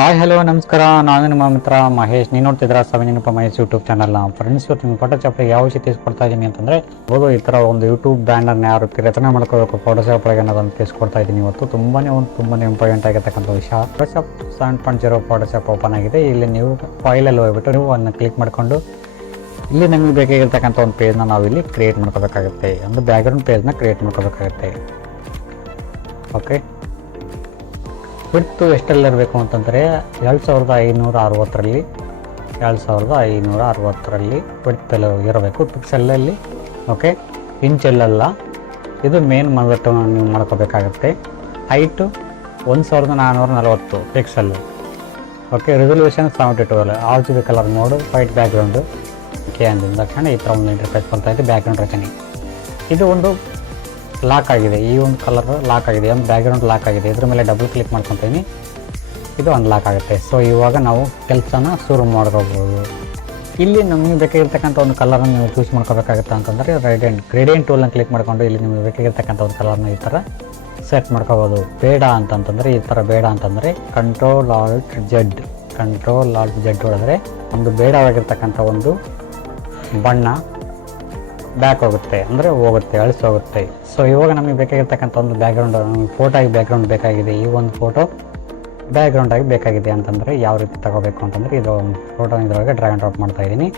Hi hello ನಮಸ್ಕಾರ. ನಾನು ನಿಮ್ಮ ಮಿತ್ರ ಮಹೇಶ್. ನೀವು ನೋಡ್ತಿದ್ರ 7 ಮಹೇಶ್ ಯೂಟ್ಯೂಬ್ ಚಾನಲ್. ಫ್ರೆಂಡ್ಸ್, ಇವತ್ತು ನಿಮ್ಮ ಫೋಟೋಶಾಪ್ ಯಾವ ವಿಷಯ ತಿಳಿಸ್ಕೊಡ್ತಾ ಇದ್ದೀನಿ ಅಂತಂದ್ರೆ, ಈ ತರ ಒಂದು ಯೂಟ್ಯೂಬ್ ಬ್ಯಾನರ್ನ ಯಾವ ರೀತಿ ರಚನೆ ಮಾಡ್ಕೋಬೇಕು ಫೋಟೋಶಾಪ್ ಒಳಗೆ ಅನ್ನೋದನ್ನು ತಿಳಿಸ್ಕೊಡ್ತಾ ಇದ್ದೀನಿ. ಇವತ್ತು ತುಂಬಾನೇ ಇಂಪಾರ್ಟೆಂಟ್ ಆಗಿರ್ತಕ್ಕಂಥ ವಿಷಯ. ಫೋಟೋಶಾಪ್ 7.0 ಫೋಟೋಶಾಪ್ ಓಪನ್ ಆಗಿದೆ. ಇಲ್ಲಿ ನೀವು ಫೈಲಲ್ಲಿ ಹೋಗ್ಬಿಟ್ಟು ನೀವು ಅದನ್ನ ಕ್ಲಿಕ್ ಮಾಡಿಕೊಂಡು ಇಲ್ಲಿ ನಮಗೆ ಬೇಕಾಗಿರ್ತಕ್ಕಂಥ ಒಂದು ಪೇಜ್ನ ನಾವು ಇಲ್ಲಿ ಕ್ರಿಯೇಟ್ ಮಾಡ್ಕೋಬೇಕಾಗುತ್ತೆ. ಒಂದು ಬ್ಯಾಕ್ಗ್ರೌಂಡ್ ಪೇಜ್ನ ಕ್ರಿಯೇಟ್ ಮಾಡ್ಕೋಬೇಕಾಗುತ್ತೆ. ಓಕೆ, ಬಿಡ್ತು ಎಷ್ಟೆಲ್ಲ ಇರಬೇಕು ಅಂತಂದರೆ 2560ರಲ್ಲಿ 2560ರಲ್ಲಿ ಬಿಡ್ತಲ್ಲಿ ಇರಬೇಕು ಪಿಕ್ಸೆಲ್ಲಲ್ಲಿ. ಓಕೆ, ಇಂಚೆಲ್ಲ ಇದು ಮೇನ್ ಬಂದ್ಬಿಟ್ಟು ನೀವು ಮಾಡ್ಕೋಬೇಕಾಗುತ್ತೆ. Height 1440 pixel. Okay, resolution 72. RGB colour mode, white background. Okay ಅಂದಿದ ತಕ್ಷಣ ಈ ಥರ ಒಂದು ಇಂಟರ್ಫೇಸ್ ಬರ್ತಾ ಇದೆ. ಬ್ಯಾಕ್ಗ್ರೌಂಡ್ ರಚನೆ ಇದು ಒಂದು ಲಾಕ್ ಆಗಿದೆ. ಈ ಒಂದು ಕಲರ್ ಲಾಕ್ ಆಗಿದೆ, ಒಂದು ಬ್ಯಾಕ್ಗ್ರೌಂಡ್ ಲಾಕ್ ಆಗಿದೆ. ಇದ್ರ ಮೇಲೆ ಡಬಲ್ ಕ್ಲಿಕ್ ಮಾಡ್ಕೊತೀನಿ, ಇದು ಅನ್ಲಾಕ್ ಆಗುತ್ತೆ. ಸೊ ಇವಾಗ ನಾವು ಕೆಲಸನ ಶುರು ಮಾಡ್ಕೋಬೋದು. ಇಲ್ಲಿ ನಮಗೆ ಬೇಕಾಗಿರ್ತಕ್ಕಂಥ ಒಂದು ಕಲರನ್ನು ನೀವು ಚೂಸ್ ಮಾಡ್ಕೋಬೇಕಾಗುತ್ತೆ ಅಂತಂದರೆ ಗ್ರೇಡಿಯಂಟ್ ಟೂಲ್ನ ಕ್ಲಿಕ್ ಮಾಡಿಕೊಂಡು ಇಲ್ಲಿ ನಿಮಗೆ ಬೇಕಾಗಿರ್ತಕ್ಕಂಥ ಒಂದು ಕಲರ್ನ ಈ ಥರ ಸೆಟ್ ಮಾಡ್ಕೋಬೋದು. ಬೇಡ ಅಂತಂತಂದರೆ ಈ ಥರ ಬೇಡ ಅಂತಂದರೆ ಕಂಟ್ರೋಲ್ ಆಲ್ಟ್ ಜೆಡ್ ಹೊಡೆದ್ರೆ ಒಂದು ಬೇಡವಾಗಿರ್ತಕ್ಕಂಥ ಒಂದು ಬಣ್ಣ ಬ್ಯಾಕ್ ಹೋಗುತ್ತೆ, ಅಂದರೆ ಹೋಗುತ್ತೆ, ಅಳಿಸೋಗುತ್ತೆ. ಸೊ ಇವಾಗ ನಮಗೆ ಬೇಕಾಗಿರ್ತಕ್ಕಂಥ ಒಂದು ಬ್ಯಾಕ್ಗ್ರೌಂಡ್ ಫೋಟೋ ಆಗಿ ಬ್ಯಾಕ್ಗ್ರೌಂಡ್ ಬೇಕಾಗಿದೆ. ಈ ಒಂದು ಫೋಟೋ ಬ್ಯಾಕ್ಗ್ರೌಂಡ್ ಆಗಿ ಬೇಕಾಗಿದೆ ಅಂತಂದರೆ ಯಾವ ರೀತಿ ತಗೋಬೇಕು ಅಂತಂದರೆ ಇದು ಒಂದು ಫೋಟೋ ಇದರೊಳಗೆ ಡ್ರ್ಯಾಗ್ ಆ್ಯಂಡ್ ಡ್ರಾಪ್ ಮಾಡ್ತಾ ಇದ್ದೀನಿ.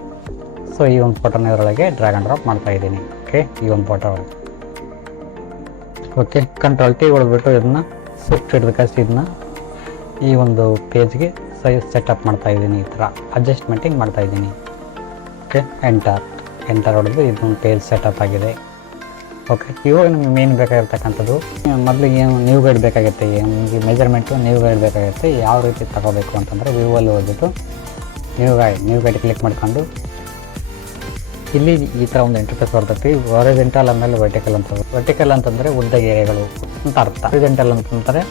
ಸೊ ಈ ಒಂದು ಫೋಟೋನ ಇದರೊಳಗೆ ಡ್ರ್ಯಾಗ್ ಆ್ಯಂಡ್ ಡ್ರಾಪ್ ಮಾಡ್ತಾ ಇದ್ದೀನಿ. ಓಕೆ, ಈ ಒಂದು ಫೋಟೋ. ಓಕೆ, ಕಂಟ್ರೋಲ್ ಟಿ ಹೊಡೆದ್ಬಿಟ್ಟು ಇದನ್ನ ಶಿಫ್ಟ್ ಹಿಡಿದಕಷ್ಟು ಇದನ್ನ ಈ ಒಂದು ಪೇಜ್ಗೆ ಸೆಟಪ್ ಮಾಡ್ತಾ ಇದ್ದೀನಿ. ಈ ಥರ ಅಡ್ಜಸ್ಟ್ಮೆಂಟಿಂಗ್ ಮಾಡ್ತಾ ಇದ್ದೀನಿ. ಓಕೆ, ಎಂಟರ್ ಹೊಡೆದು ಇದೊಂದು ಪೇಜ್ ಸೆಟಪ್ ಆಗಿದೆ. ಓಕೆ, ಇವಾಗ ನಮಗೆ ಮೇನ್ ಬೇಕಾಗಿರ್ತಕ್ಕಂಥದ್ದು ಮೊದಲಿಗೆ ಏನು ನ್ಯೂ ಗೈಡ್ ಬೇಕಾಗುತ್ತೆ. ನಮಗೆ ಮೆಜರ್ಮೆಂಟು ನ್ಯೂ ಗೈಡ್ ಬೇಕಾಗುತ್ತೆ. ಯಾವ ರೀತಿ ತಗೋಬೇಕು ಅಂತಂದರೆ ವ್ಯೂವಲ್ಲಿ ಹೋಗ್ಬಿಟ್ಟು ನ್ಯೂ ಗೈಡ್ ಕ್ಲಿಕ್ ಮಾಡ್ಕೊಂಡು ಇಲ್ಲಿ ಈ ಥರ ಒಂದು ಇಂಟರ್ಫೇಸ್ ಬರ್ತೈತಿ. ಹಾರಿಜಾಂಟಲ್ ಆಮೇಲೆ ವರ್ಟಿಕಲ್ ಅಂತಂದರೆ ಉದ್ದ ಗೆರೆಗಳು ಅಂತ ಅರ್ಥ. ಹಾರಿಜಾಂಟಲ್ ಅಂತಂದರೆ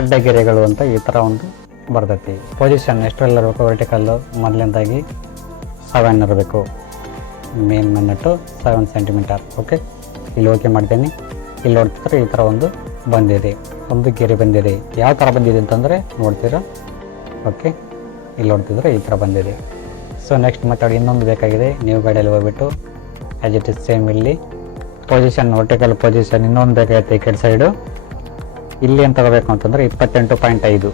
ಅಡ್ಡ ಗೆರೆಗಳು ಅಂತ ಈ ಥರ ಒಂದು ಬರ್ತೈತಿ. ಪೊಸಿಷನ್ ಎಷ್ಟೆಲ್ಲ ಇರಬೇಕು, ವರ್ಟಿಕಲ್ಲು ಮೊದಲಿಂದಾಗಿ 7 ಇರಬೇಕು, ಮೇನ್ ಮಿನಿಟು 7 ಸೆಂಟಿಮೀಟರ್. ಓಕೆ, ಇಲ್ಲಿ ಓಕೆ ಮಾಡ್ತೀನಿ. ಇಲ್ಲಿ ನೋಡ್ತಿದ್ರೆ ಈ ಥರ ಒಂದು ಬಂದಿದೆ, ಒಂದು ಗೆರೆ ಬಂದಿದೆ. ಯಾವ ಥರ ಬಂದಿದೆ ಅಂತಂದರೆ ನೋಡ್ತೀರಾ. ಓಕೆ, ಇಲ್ಲಿ ನೋಡ್ತಿದ್ರೆ ಈ ಥರ ಬಂದಿದೆ. ಸೊ ನೆಕ್ಸ್ಟ್ ಮತ್ತೆ ಇನ್ನೊಂದು ಬೇಕಾಗಿದೆ. ನ್ಯೂ ಗೈಡಲ್ಲಿ ಹೋಗ್ಬಿಟ್ಟು ಆ್ಯಸ್ ಇಟ್ ಇಸ್ ಸೇಮ್ ಇಲ್ಲಿ ಪೊಸಿಷನ್, ವರ್ಟಿಕಲ್ ಪೊಸಿಷನ್ ಇನ್ನೊಂದು ಬೇಕಾಗುತ್ತೆ ಈ ಕಡೆ ಸೈಡು. ಇಲ್ಲಿ ಏನು ತಗೋಬೇಕು ಅಂತಂದರೆ 28.5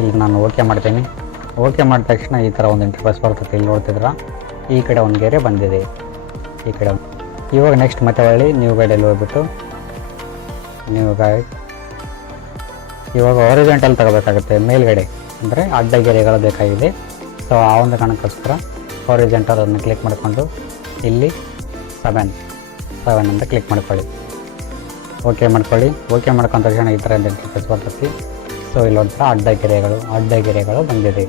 ಇಲ್ಲಿ ನಾನು ಓಕೆ ಮಾಡ್ತೀನಿ. ಓಕೆ ಮಾಡಿದ ತಕ್ಷಣ ಈ ಥರ ಒಂದು ಇಂಟರ್ಫೇಸ್ ಬರ್ತದೆ. ಇಲ್ಲಿ ನೋಡ್ತಿದ್ರ ಈ ಕಡೆ ಒಂದು ಗೆರೆ ಬಂದಿದೆ, ಈ ಕಡೆ. ಇವಾಗ ನೆಕ್ಸ್ಟ್ ಮತ್ತೆ ಹೊಳ್ಳಿ ನ್ಯೂ ಗೈಡಲ್ಲಿ ಹೋಗ್ಬಿಟ್ಟು ಇವಾಗ ಹಾರಿಜಾಂಟಲ್ ತಗೋಬೇಕಾಗುತ್ತೆ. ಮೇಲ್ಗಡೆ ಅಂದರೆ ಅಡ್ಡ ಗೆರೆಗಳು ಬೇಕಾಗಿದೆ. ಸೊ ಆ ಒಂದು ಕಾರಣಕ್ಕೋಸ್ಕರ ಹಾರಿಜಾಂಟಲ್ ಅದನ್ನು ಕ್ಲಿಕ್ ಮಾಡಿಕೊಂಡು ಇಲ್ಲಿ 7 ಅಂತ ಕ್ಲಿಕ್ ಮಾಡ್ಕೊಳ್ಳಿ. ಓಕೆ ಮಾಡ್ಕೊಳ್ಳಿ. ಓಕೆ ಮಾಡ್ಕೊಂಡ ತಕ್ಷಣ ಈ ಥರ ಇಂಟರ್ಫೇಸ್ ಬರ್ತೈತಿ. ಸೊ ಇಲ್ಲಿ ಒಂಥರ ಅಡ್ಡ ಗೆರೆಗಳು ಬಂದಿದೆ.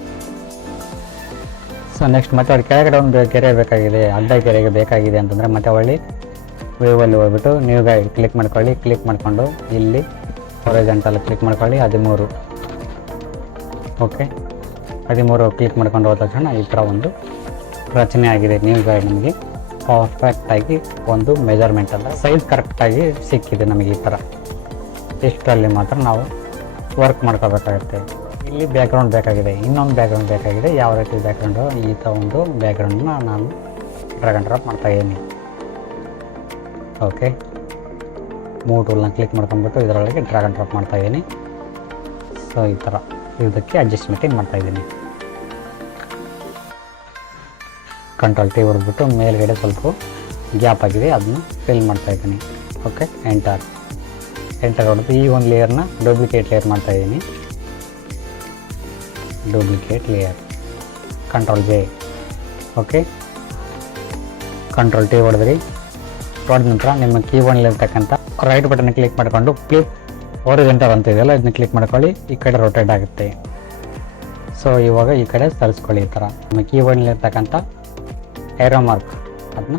ಸೊ ನೆಕ್ಸ್ಟ್ ಮತ್ತೆ ಅವ್ರ ಕೆಳಗಡೆ ಒಂದು ಗೆರೆ ಬೇಕಾಗಿದೆ, ಅಡ್ಡ ಗೆರೆಗೆ ಬೇಕಾಗಿದೆ ಅಂತಂದರೆ ಮತ್ತೆ ಹೊಳ್ಳಿ ವ್ಯೂವಲ್ಲಿ ಹೋಗ್ಬಿಟ್ಟು ನ್ಯೂ ಗೈಡ್ ಕ್ಲಿಕ್ ಮಾಡ್ಕೊಳ್ಳಿ. ಕ್ಲಿಕ್ ಮಾಡಿಕೊಂಡು ಇಲ್ಲಿ ಹಾರಿಜಾಂಟಲ್ ಕ್ಲಿಕ್ ಮಾಡ್ಕೊಳ್ಳಿ 13. ಓಕೆ, 13 ಕ್ಲಿಕ್ ಮಾಡ್ಕೊಂಡು ಹೋದ ತಕ್ಷಣ ಈ ಥರ ಒಂದು ರಚನೆ ಆಗಿದೆ. ನ್ಯೂ ಗೈಡ್ ನಮಗೆ ಪರ್ಫೆಕ್ಟಾಗಿ ಒಂದು ಮೆಜರ್ಮೆಂಟ್ ಅಲ್ಲ, ಸೈಜ್ ಕರೆಕ್ಟಾಗಿ ಸಿಕ್ಕಿದೆ ನಮಗೆ. ಈ ಥರ ಇಷ್ಟರಲ್ಲಿ ಮಾತ್ರ ನಾವು ವರ್ಕ್ ಮಾಡ್ಕೋಬೇಕಾಗುತ್ತೆ. ಇಲ್ಲಿ ಬ್ಯಾಕ್ಗ್ರೌಂಡ್ ಬೇಕಾಗಿದೆ, ಇನ್ನೊಂದು ಬ್ಯಾಕ್ಗ್ರೌಂಡ್ ಬೇಕಾಗಿದೆ. ಯಾವ ರೀತಿ ಬ್ಯಾಕ್ಗ್ರೌಂಡು, ಈ ಥರ ಒಂದು ಬ್ಯಾಕ್ಗ್ರೌಂಡನ್ನ ನಾನು ಡ್ರ್ಯಾಗ್ ಆ್ಯಂಡ್ ಡ್ರಾಪ್ ಮಾಡ್ತಾಯಿದ್ದೀನಿ. ಓಕೆ, ಮೂವ್ ಟೂಲ್ನ ಕ್ಲಿಕ್ ಮಾಡ್ಕೊಂಡ್ಬಿಟ್ಟು ಇದರೊಳಗೆ ಡ್ರ್ಯಾಗ್ ಆ್ಯಂಡ್ ಡ್ರಾಪ್ ಮಾಡ್ತಾಯಿದ್ದೀನಿ. ಸೊ ಈ ಥರ ಇದಕ್ಕೆ ಅಡ್ಜಸ್ಟ್ಮೆಂಟಿಂಗ್ ಮಾಡ್ತಾಯಿದ್ದೀನಿ. ಕಂಟ್ರೋಲ್ ಟಿ ಹೊಡೆದ್ಬಿಟ್ಟು ಮೇಲ್ಗಡೆ ಸ್ವಲ್ಪ ಗ್ಯಾಪ್ ಆಗಿದೆ, ಅದನ್ನು ಫಿಲ್ ಮಾಡ್ತಾಯಿದ್ದೀನಿ. ಓಕೆ, ಎಂಟರ್ ಹೊಡೆದು ಈ ಒಂದು ಲೇಯರ್ನ ಡೂಪ್ಲಿಕೇಟ್ ಲೇಯರ್ ಮಾಡ್ತಾಯಿದ್ದೀನಿ. Duplicate layer, control J. Okay, control T ಹೊಡೆದ್ರಿ. ಹೊಡೆದ ನಂತರ ನಿಮ್ಮ ಕೀಬೋರ್ಡ್ನಲ್ಲಿರ್ತಕ್ಕಂಥ ರೈಟ್ ಬಟನ್ ಕ್ಲಿಕ್ ಮಾಡಿಕೊಂಡು ಕ್ಲಿಪ್ ಹಾರಿಜಾಂಟಲ್ ಅಂತ ಇದೆಯಲ್ಲ, ಇದನ್ನ ಕ್ಲಿಕ್ ಮಾಡ್ಕೊಳ್ಳಿ. ಈ ಕಡೆ ರೊಟೇಟ್ ಆಗುತ್ತೆ. ಸೊ ಇವಾಗ ಈ ಕಡೆ ಸರಿಸ್ಕೊಳ್ಳಿ. ಈ ಥರ ನಿಮ್ಮ ಕೀಬೋರ್ಡ್ನಲ್ಲಿರ್ತಕ್ಕಂಥ ಏರೋ ಮಾರ್ಕ್ ಅದನ್ನ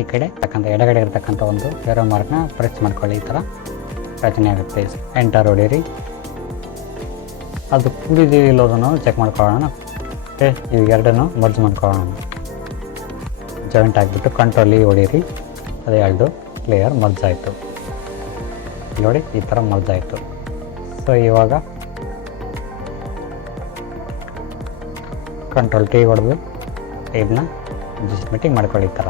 ಈ ಕಡೆ ಎಡಗಡೆ ಇರ್ತಕ್ಕಂಥ ಒಂದು ಏರೋ ಮಾರ್ಕ್ನ ಪ್ರೆಸ್ ಮಾಡ್ಕೊಳ್ಳಿ. ಈ ಥರ ರಚನೆ ಆಗುತ್ತೆ. ಎಂಟರ್ ಹೊಡೀರಿ. ಅದು ಕೂಡಿದೀವಿ ಇಲ್ಲೋದನ್ನು ಚೆಕ್ ಮಾಡ್ಕೊಳ್ಳೋಣ. ಓಕೆ, ಇವೆರಡನ್ನು ಮರ್ಜ್ ಮಾಡ್ಕೊಳ್ಳೋಣ. ಜಾಯಿಂಟ್ ಆಗಿಬಿಟ್ಟು ಕಂಟ್ರೋಲ್ ಹೊಡೀರಿ. ಅದೇ ಎರಡು ಲೇಯರ್ ಮರ್ಜ್ ಆಯಿತು. ನೋಡಿ ಈ ಥರ ಮರ್ಜ್ ಆಯಿತು. ಸೊ ಇವಾಗ ಕಂಟ್ರೋಲ್ T ಹೊಡೆದು ಇದನ್ನ ಅಡ್ಜಸ್ಟ್ಮೆಂಟಿಂಗ್ ಮಾಡ್ಕೊಳ್ಳಿ ಈ ಥರ.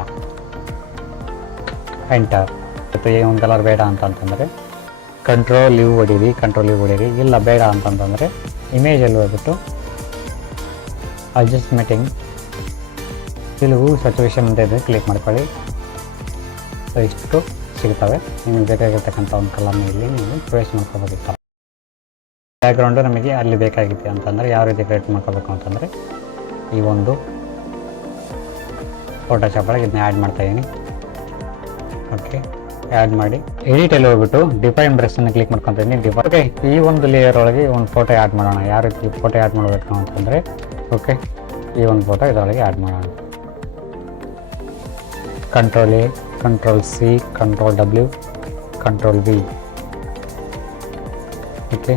ಎಂಟರ್. ಮತ್ತು ಒಂದು ಕಲರ್ ಬೇಡ ಅಂತಂತಂದರೆ ಕಂಟ್ರೋಲ್ ಯು ಹೊಡೀರಿ. ಇಲ್ಲ ಬೇಡ ಅಂತಂತಂದರೆ ಇಮೇಜಲ್ಲಿ ಹೋಗ್ಬಿಟ್ಟು ಅಡ್ಜಸ್ಟ್ಮೆಂಟಿಂಗ್ ತಿಳಿವು ಸ್ಯಾಚುರೇಷನ್ ಅಂತ ಇದೆ ಕ್ಲಿಕ್ ಮಾಡ್ಕೊಳ್ಳಿ. ಸೊ ಇಷ್ಟು ಸಿಗ್ತವೆ. ನಿಮಗೆ ಬೇಕಾಗಿರ್ತಕ್ಕಂಥ ಒಂದು ಕಲರ್ನ ಇಲ್ಲಿ ನೀವು ಪ್ರವೇಶ ಮಾಡ್ಕೋಬೇಕಿತ್ತು. ಬ್ಯಾಕ್ಗ್ರೌಂಡು ನಮಗೆ ಅಲ್ಲಿ ಬೇಕಾಗಿತ್ತು ಅಂತಂದರೆ ಯಾವ ರೀತಿ ಕ್ರಿಯೇಟ್ ಮಾಡ್ಕೋಬೇಕು ಅಂತಂದರೆ ಈ ಒಂದು ಫೋಟೋಶಾಪ್ ಒಳಗೆ ಇದನ್ನ ಆ್ಯಡ್ ಮಾಡ್ತಾಯಿದ್ದೀನಿ. ಓಕೆ, ಆ್ಯಡ್ ಮಾಡಿ ಎಡಿಟಲ್ಲಿ ಹೋಗ್ಬಿಟ್ಟು ಡಿಫೈನ್ ಬ್ರಷನ್ನು ಕ್ಲಿಕ್ ಮಾಡ್ಕೊತೀನಿ. ಓಕೆ, ಈ ಒಂದು ಲೇಯರ್ ಒಳಗೆ ಒಂದು ಫೋಟೋ ಆ್ಯಡ್ ಮಾಡೋಣ. ಯಾವ ರೀತಿ ಫೋಟೋ ಆ್ಯಡ್ ಮಾಡಬೇಕು ಅಂತಂದರೆ ಓಕೆ, ಈ ಒಂದು ಫೋಟೋ ಇದರೊಳಗೆ ಆ್ಯಡ್ ಮಾಡೋಣ. Control A, control C, control W, control V. Okay,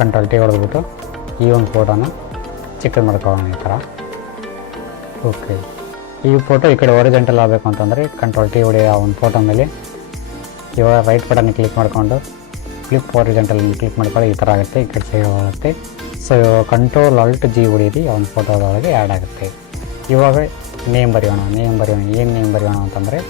control T ಹೊಡೆದ್ಬಿಟ್ಟು ಈ ಒಂದು ಫೋಟೋನ ಚಿಕ್ಕದು ಮಾಡ್ಕೊಳ್ಳೋಣ ಈ ಥರ. ಓಕೆ, ಈ ಫೋಟೋ ಈ ಕಡೆ ಒರಿಜೆಂಟಲ್ ಆಗಬೇಕು ಅಂತಂದರೆ ಕಂಟ್ರೋಲ್ T ಹೊಡೆಯ ಒಂದು ಫೋಟೋ ಮೇಲೆ ಇವಾಗ ರೈಟ್ ಬಟನ್ ಕ್ಲಿಕ್ ಮಾಡಿಕೊಂಡು ಫ್ಲಿಪ್ ಒರಿಜೆಂಟಲ್ ಕ್ಲಿಕ್ ಮಾಡ್ಕೊಳ್ಳಿ. ಈ ಥರ ಆಗುತ್ತೆ, ಈ ಕಡೆ ಸೈಡ್ ಆಗುತ್ತೆ. ಸೊ ಕಂಟ್ರೋಲ್ Alt G ಹೊಡೀರಿ, ಒಂದು ಫೋಟೋದೊಳಗೆ ಆ್ಯಡ್ ಆಗುತ್ತೆ. ಇವಾಗ ನೇಮ್ ಬರೆಯೋಣ. ಏನು ನೇಮ್ ಬರೆಯೋಣ ಅಂತಂದರೆ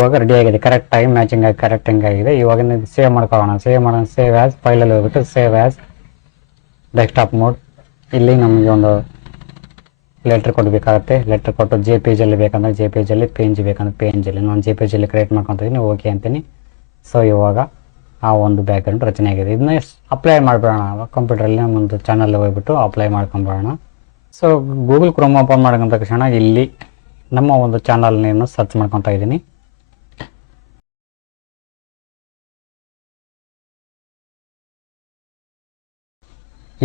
ಇವಾಗ ರೆಡಿ ಆಗಿದೆ, ಕರೆಕ್ಟ್ ಟೈಮ್ ಮ್ಯಾಚಿಂಗ್ ಆಗಿ ಕರೆಕ್ಟಿಂಗ್ ಆಗಿದೆ. ಇವಾಗ ಸೇವ್ ಮಾಡ್ಕೊಳ್ಳೋಣ. ಸೇವ್ ಆ್ಯಸ್ ಫೈಲಲ್ಲಿ ಹೋಗ್ಬಿಟ್ಟು ಸೇವ್ ಆ್ಯಸ್ ಡೆಸ್ಕ್ಟಾಪ್ ಮೋಡ್. ಇಲ್ಲಿ ನಮಗೆ ಒಂದು ಲೆಟ್ರ್ ಕೊಡಬೇಕಾಗುತ್ತೆ. ಲೆಟ್ರ್ ಕೊಟ್ಟು ಜೆ ಪಿ ಜಲ್ಲಿ ಬೇಕಂದ್ರೆ ಜೆ ಪಿ ಜಲ್ಲಿ, ಪಿ ಎನ್ ಜಿ ಬೇಕಂದ್ರೆ ಪಿ ಎನ್ ಜಿಲಿ. ನಾನು ಜೆ ಪಿ ಜಿಲ್ಲಿ ಕ್ರಿಯೇಟ್ ಮಾಡ್ಕೊತಿದ್ದೀನಿ, ಓಕೆ ಅಂತೀನಿ. ಸೊ ಇವಾಗ ಆ ಒಂದು ಬ್ಯಾಕ್ಗ್ರೌಂಡ್ ರಚನೆ ಆಗಿದೆ. ಇದನ್ನ ಅಪ್ಲೈ ಮಾಡಿಬಿಡೋಣ. ಕಂಪ್ಯೂಟ್ರಲ್ಲಿ ಒಂದು ಚಾನಲ್ ಹೋಗ್ಬಿಟ್ಟು ಅಪ್ಲೈ ಮಾಡ್ಕೊಂಬಿಡೋಣ. ಸೊ ಗೂಗಲ್ ಕ್ರೋಮ್ ಓಪನ್ ಮಾಡ್ಕೊಂಡ ತಕ್ಷಣ ಇಲ್ಲಿ ನಮ್ಮ ಒಂದು ಚಾನಲ್ ನೇಮ್ನ ಸರ್ಚ್ ಮಾಡ್ಕೊತಾ ಇದ್ದೀನಿ.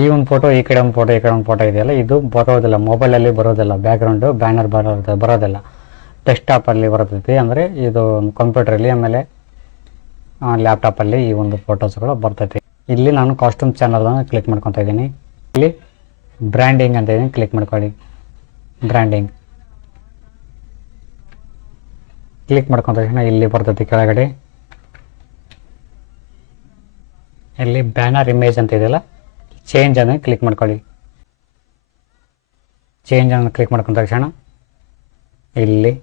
ಈ ಒಂದು ಫೋಟೋ, ಈ ಕಡೆ ಒಂದು ಫೋಟೋ, ಈ ಕಡೆ ಒಂದು ಫೋಟೋ ಇದೆಯಲ್ಲ, ಇದು ಬರೋದಿಲ್ಲ, ಮೊಬೈಲಲ್ಲಿ ಬರೋದಿಲ್ಲ. ಬ್ಯಾಕ್ಗ್ರೌಂಡು ಬ್ಯಾನರ್ ಬರೋದಿಲ್ಲ, ಡೆಸ್ಕ್ಟಾಪಲ್ಲಿ ಬರ್ತೈತಿ. ಅಂದರೆ ಇದು ಕಂಪ್ಯೂಟ್ರಲ್ಲಿ, ಆಮೇಲೆ ಲ್ಯಾಪ್ಟಾಪಲ್ಲಿ ಈ ಒಂದು ಫೋಟೋಸ್ಗಳು ಬರ್ತೈತಿ. ಇಲ್ಲಿ ನಾನು ಕಾಸ್ಟ್ಯೂಮ್ ಚಾನಲನ್ನು ಕ್ಲಿಕ್ ಮಾಡ್ಕೊತಾ ಇದ್ದೀನಿ. ಇಲ್ಲಿ ಬ್ರ್ಯಾಂಡಿಂಗ್ ಅಂತ ಇದೀನಿ, ಕ್ಲಿಕ್ ಮಾಡ್ಕೊಳ್ಳಿ. ಬ್ರ್ಯಾಂಡಿಂಗ್ ಕ್ಲಿಕ್ ಮಾಡ್ಕೊಂಡ ತಕ್ಷಣ ಇಲ್ಲಿ ಬರ್ತೈತಿ ಕೆಳಗಡೆ. ಇಲ್ಲಿ ಬ್ಯಾನರ್ ಇಮೇಜ್ ಅಂತ ಇದೆಯಲ್ಲ, ಚೇಂಜ್ ಅನ್ನು ಕ್ಲಿಕ್ ಮಾಡ್ಕೊಳ್ಳಿ. ಚೇಂಜ್ ಅನ್ನು ಕ್ಲಿಕ್ ಮಾಡ್ಕೊಂಡ ತಕ್ಷಣ ಇಲ್ಲಿ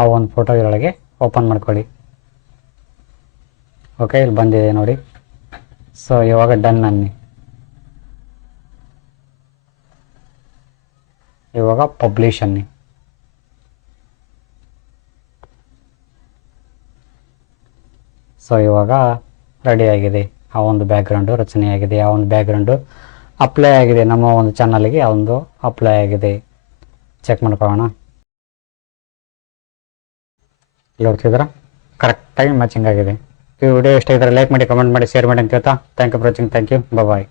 ಆ ಒಂದು ಫೋಟೋ ಇದರೊಳಗೆ ಓಪನ್ ಮಾಡ್ಕೊಳ್ಳಿ. ಓಕೆ, ಇಲ್ಲಿ ಬಂದಿದೆ ನೋಡಿ. ಸೊ ಇವಾಗ ಡನ್ ಅನ್ನಿ. ಇವಾಗ ಪಬ್ಲಿಷ್ ಅನ್ನಿ. ಸೊ ಇವಾಗ ರೆಡಿ ಆಗಿದೆ. ಆ ಒಂದು ಬ್ಯಾಕ್ಗ್ರೌಂಡು ರಚನೆಯಾಗಿದೆ. ಆ ಒಂದು ಬ್ಯಾಕ್ಗ್ರೌಂಡು ಅಪ್ಲೈ ಆಗಿದೆ, ನಮ್ಮ ಒಂದು ಚಾನಲ್ಗೆ ಆ ಒಂದು ಅಪ್ಲೈ ಆಗಿದೆ. ಚೆಕ್ ಮಾಡ್ಕೊಳ್ಳೋಣ. ಇಲ್ಲಿ ಹೋಗ್ತಿದ್ರ ಕರೆಕ್ಟಾಗಿ ಮ್ಯಾಚಿಂಗ್ ಆಗಿದೆ. ಈ ವಿಡಿಯೋ ಇಷ್ಟ ಇದ್ದರೆ ಲೈಕ್ ಮಾಡಿ, ಕಮೆಂಟ್ ಮಾಡಿ, ಶೇರ್ ಮಾಡಿ ಅಂತ ಹೇಳ್ತಾ thank you for watching. Thank you, bye.